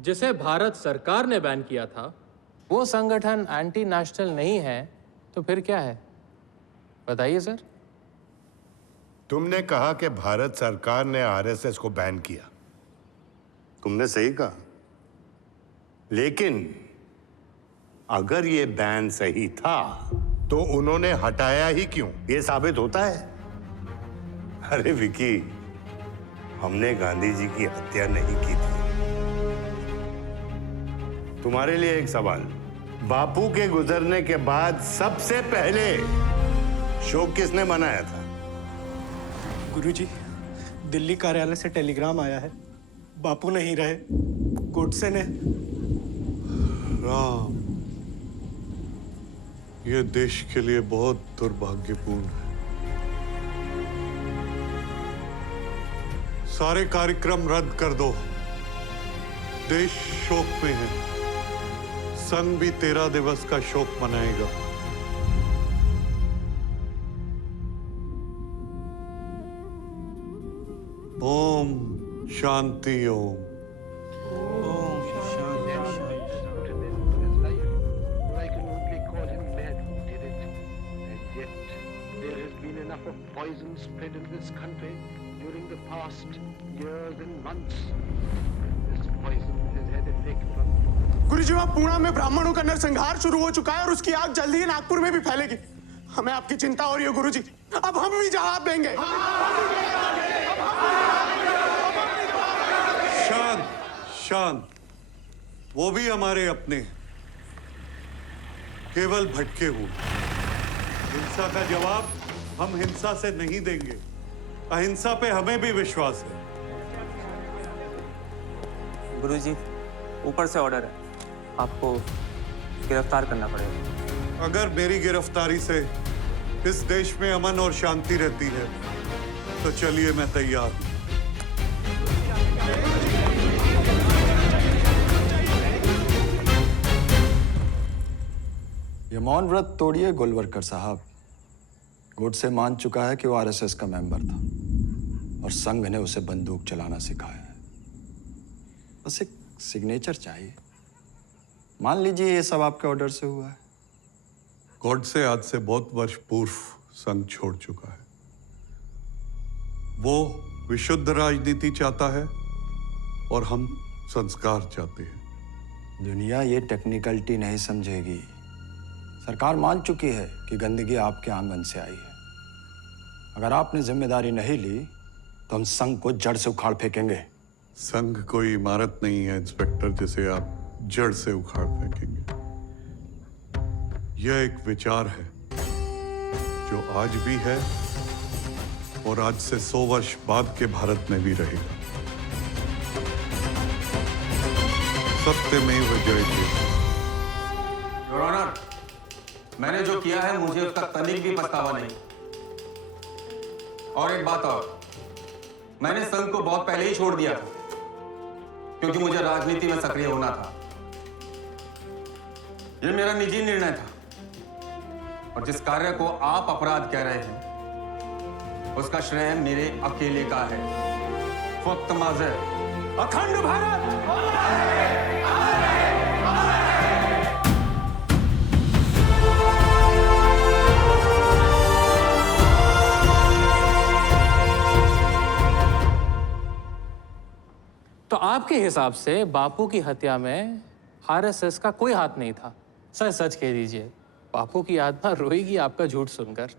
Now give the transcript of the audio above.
जिसे भारत सरकार ने बैन किया था, वो संगठन एंटी नेशनल नहीं है तो फिर क्या है? बताइए सर। तुमने कहा कि भारत सरकार ने आरएसएस को बैन किया। तुमने सही कहा, लेकिन अगर ये बैन सही था तो उन्होंने हटाया ही क्यों? ये साबित होता है। अरे विकी, हमने गांधी जी की हत्या नहीं की थी। तुम्हारे लिए एक सवाल, बापू के गुजरने के बाद सबसे पहले शोक किसने मनाया था? गुरुजी, दिल्ली कार्यालय से टेलीग्राम आया है, बापू नहीं रहे, गोडसे ने। राम, ये देश के लिए बहुत दुर्भाग्यपूर्ण है। सारे कार्यक्रम रद्द कर दो। देश शोक में है। संघ भी 13 दिवस का शोक मनाएगा। Om Shanti Om. Poison spread in this country during the past years and months. This poison has had effect on. गुरुजी, वहाँ पुणे में ब्राह्मणों का नरसंहार शुरू हो चुका है और उसकी आग जल्दी ही नागपुर में भी फैलेगी। हमें आपकी चिंता हो रही है गुरुजी। अब हम भी जवाब देंगे। शांत, शांत। वो भी हमारे अपने, केवल भटके हुए। हिंसा का जवाब हम हिंसा से नहीं देंगे। अहिंसा पे हमें भी विश्वास है। गुरुजी, ऊपर से ऑर्डर है, आपको गिरफ्तार करना पड़ेगा। अगर मेरी गिरफ्तारी से इस देश में अमन और शांति रहती है तो चलिए, मैं तैयार हूं। ये मौन व्रत तोड़िए गोलवरकर साहब। गोडसे मान चुका है कि वो आरएसएस का मेंबर था और संघ ने उसे बंदूक चलाना सिखाया है। बस एक सिग्नेचर चाहिए। मान लीजिए ये सब आपके ऑर्डर से हुआ है। गोडसे आज से बहुत वर्ष पूर्व संघ छोड़ चुका है। वो विशुद्ध राजनीति चाहता है और हम संस्कार चाहते हैं। दुनिया ये टेक्निकलिटी नहीं समझेगी। सरकार मान चुकी है कि गंदगी आपके आंगन से आई है। अगर आपने जिम्मेदारी नहीं ली तो हम संघ को जड़ से उखाड़ फेंकेंगे। संघ कोई इमारत नहीं है इंस्पेक्टर, जिसे आप जड़ से उखाड़ फेंकेंगे। यह एक विचार है जो आज भी है और आज से 100 वर्ष बाद के भारत में भी रहेगा। सत्यमेव जयते। योर ऑनर, मैंने जो किया है मुझे उसका तनिक भी पछतावा नहीं। और एक बात और, मैंने संघ को बहुत पहले ही छोड़ दिया था क्योंकि मुझे राजनीति में सक्रिय होना था। यह मेरा निजी निर्णय था और जिस कार्य को आप अपराध कह रहे हैं उसका श्रेय मेरे अकेले का है। फक्त माझे अखंड भारत। तो आपके हिसाब से बापू की हत्या में आरएसएस का कोई हाथ नहीं था? सच सच कह दीजिए, बापू की आत्मा रोएगी आपका झूठ सुनकर।